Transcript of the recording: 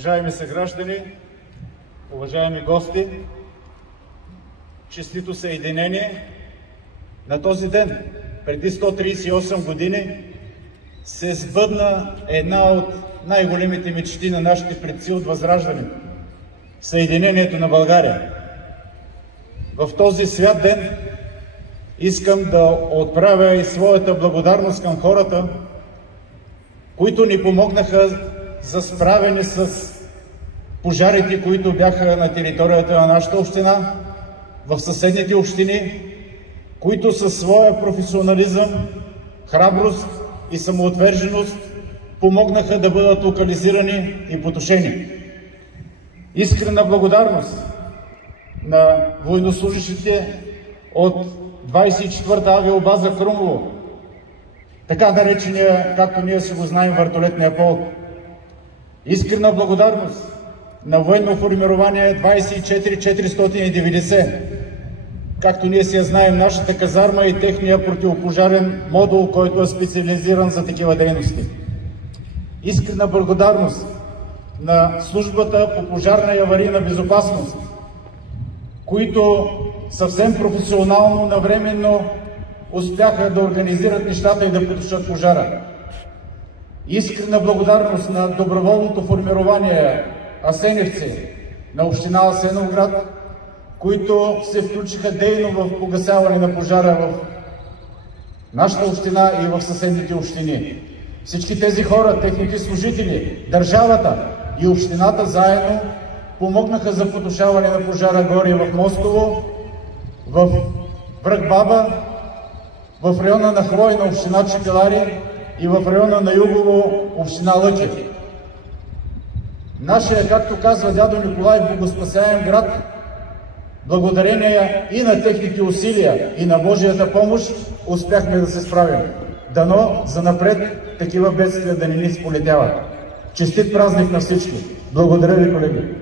Уважаеми съграждани, уважаеми гости, честито съединение! На този ден, преди 138 години, се сбъдна една от най-големите мечти на нашите предци от Възраждането – съединението на България. В този свят ден искам да отправя и своята благодарност към хората, които ни помогнаха за справяне с пожарите, които бяха на територията на нашата община, в съседните общини, които със своя професионализъм, храброст и самоотверженост помогнаха да бъдат локализирани и потушени. Искрена благодарност на военнослужащите от 24-та авиобаза Крумово, така наречения, както ние си го знаем, вертолетния полк. Искрена благодарност на военно формирование 24490, както ние си я знаем, нашата казарма и техния противопожарен модул, който е специализиран за такива дейности. Искрена благодарност на службата по пожарна и аварийна безопасност, които съвсем професионално, навременно успяха да организират нещата и да потушат пожара. Искрена благодарност на доброволното формирование Асеневци на община Асеновград, които се включиха дейно в погасяване на пожара в нашата община и в съседните общини. Всички тези хора, техните служители, държавата и общината заедно помогнаха за потушаване на пожара горе в Москово, в Връгбаба, в района на Хвойна, община Чепелари, и в района на Югово, община Лъчев. Нашия, както казва дядо Николай, богоспасяем град, благодарение и на техните усилия, и на Божията помощ, успяхме да се справим. Дано занапред такива бедствия да не ни сполетяват. Честит празник на всички! Благодаря ви, колеги!